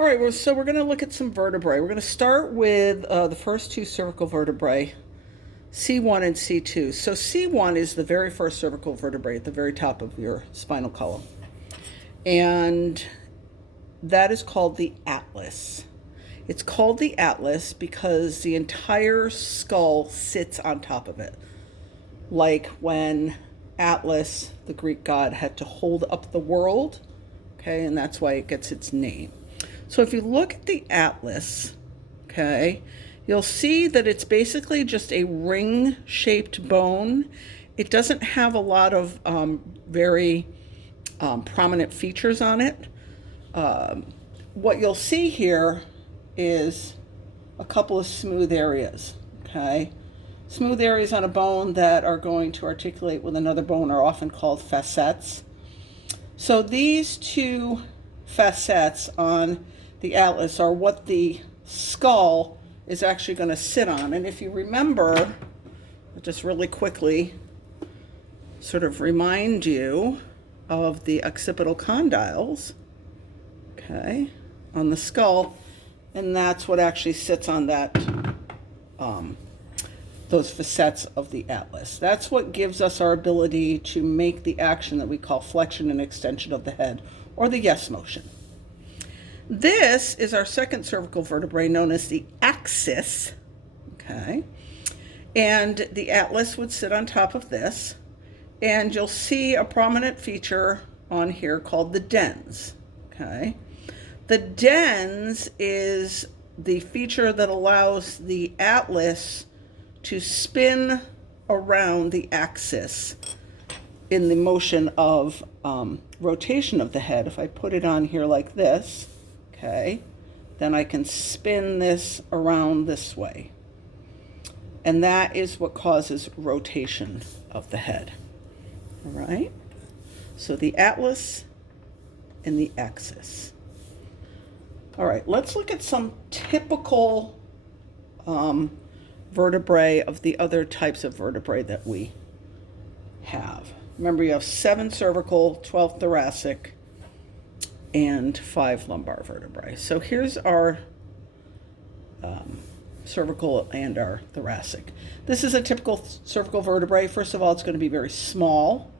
All right, so we're going to look at some vertebrae. We're going to start with the first two cervical vertebrae, C1 and C2. So C1 is the very first cervical vertebrae at the very top of your spinal column. And that is called the atlas. It's called the atlas because the entire skull sits on top of it. Like when Atlas, the Greek god, had to hold up the world, okay, and that's why it gets its name. So if you look at the atlas, okay, you'll see that it's basically just a ring-shaped bone. It doesn't have a lot of very prominent features on it. What you'll see here is a couple of smooth areas, okay? Smooth areas on a bone that are going to articulate with another bone are often called facets. So these two facets on the atlas are what the skull is actually going to sit on. And if you remember, just really quickly sort of remind you of the occipital condyles, okay, on the skull, and that's what actually sits on that those facets of the atlas. That's what gives us our ability to make the action that we call flexion and extension of the head, or the yes motion. This is our second cervical vertebrae, known as the axis, okay? And the atlas would sit on top of this, and you'll see a prominent feature on here called the dens, okay? The dens is the feature that allows the atlas to spin around the axis in the motion of rotation of the head. If I put it on here like this, okay, then I can spin this around this way. And that is what causes rotation of the head. All right? So the atlas and the axis. All right, let's look at some typical vertebrae of the other types of vertebrae that we have. Remember, you have 7 cervical, 12 thoracic, and 5 lumbar vertebrae. So here's our cervical and our thoracic. This is a typical cervical vertebrae. First of all, it's going to be very small.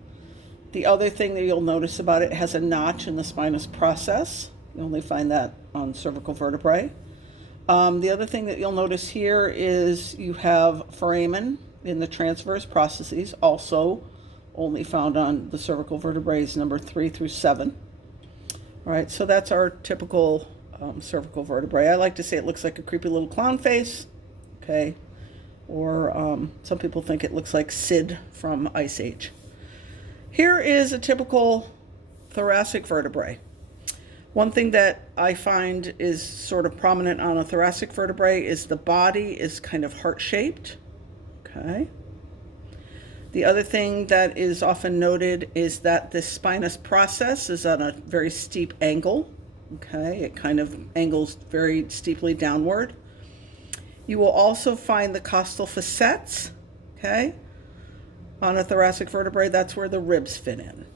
The other thing that you'll notice about it has a notch in the spinous process. You only find that on cervical vertebrae. The other thing that you'll notice here is you have foramen in the transverse processes, also only found on the cervical vertebrae number 3 through 7. All right, so that's our typical cervical vertebrae. I like to say it looks like a creepy little clown face, okay? Or some people think it looks like Sid from Ice Age. Here is a typical thoracic vertebrae. One thing that I find is sort of prominent on a thoracic vertebrae is the body is kind of heart-shaped, okay? The other thing that is often noted is that the spinous process is on a very steep angle, okay? It kind of angles very steeply downward. You will also find the costal facets, okay? On a thoracic vertebrae, that's where the ribs fit in.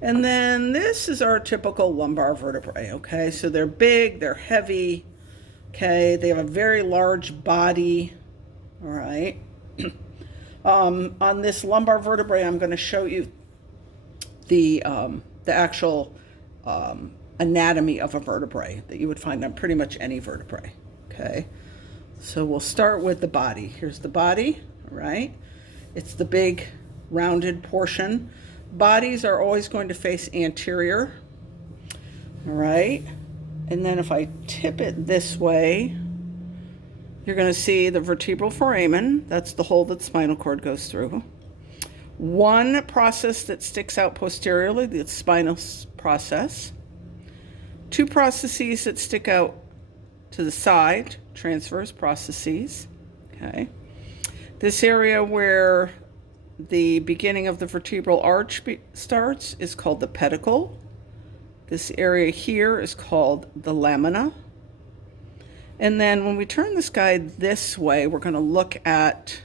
And then this is our typical lumbar vertebrae, okay? So they're big, they're heavy, okay? They have a very large body, all right? On this lumbar vertebrae, I'm going to show you the actual anatomy of a vertebrae that you would find on pretty much any vertebrae, okay? So we'll start with the body. Here's the body, all right? It's the big rounded portion. Bodies are always going to face anterior, all right? And then if I tip it this way, you're going to see the vertebral foramen. That's the hole that the spinal cord goes through. One process that sticks out posteriorly, the spinous process. 2 processes that stick out to the side, transverse processes, okay? This area where the beginning of the vertebral arch starts is called the pedicle. This area here is called the lamina. And then when we turn this guy this way, we're going to look at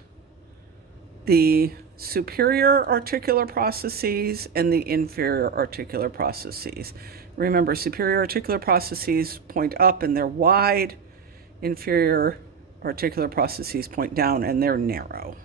the superior articular processes and the inferior articular processes. Remember, superior articular processes point up and they're wide. Inferior articular processes point down and they're narrow.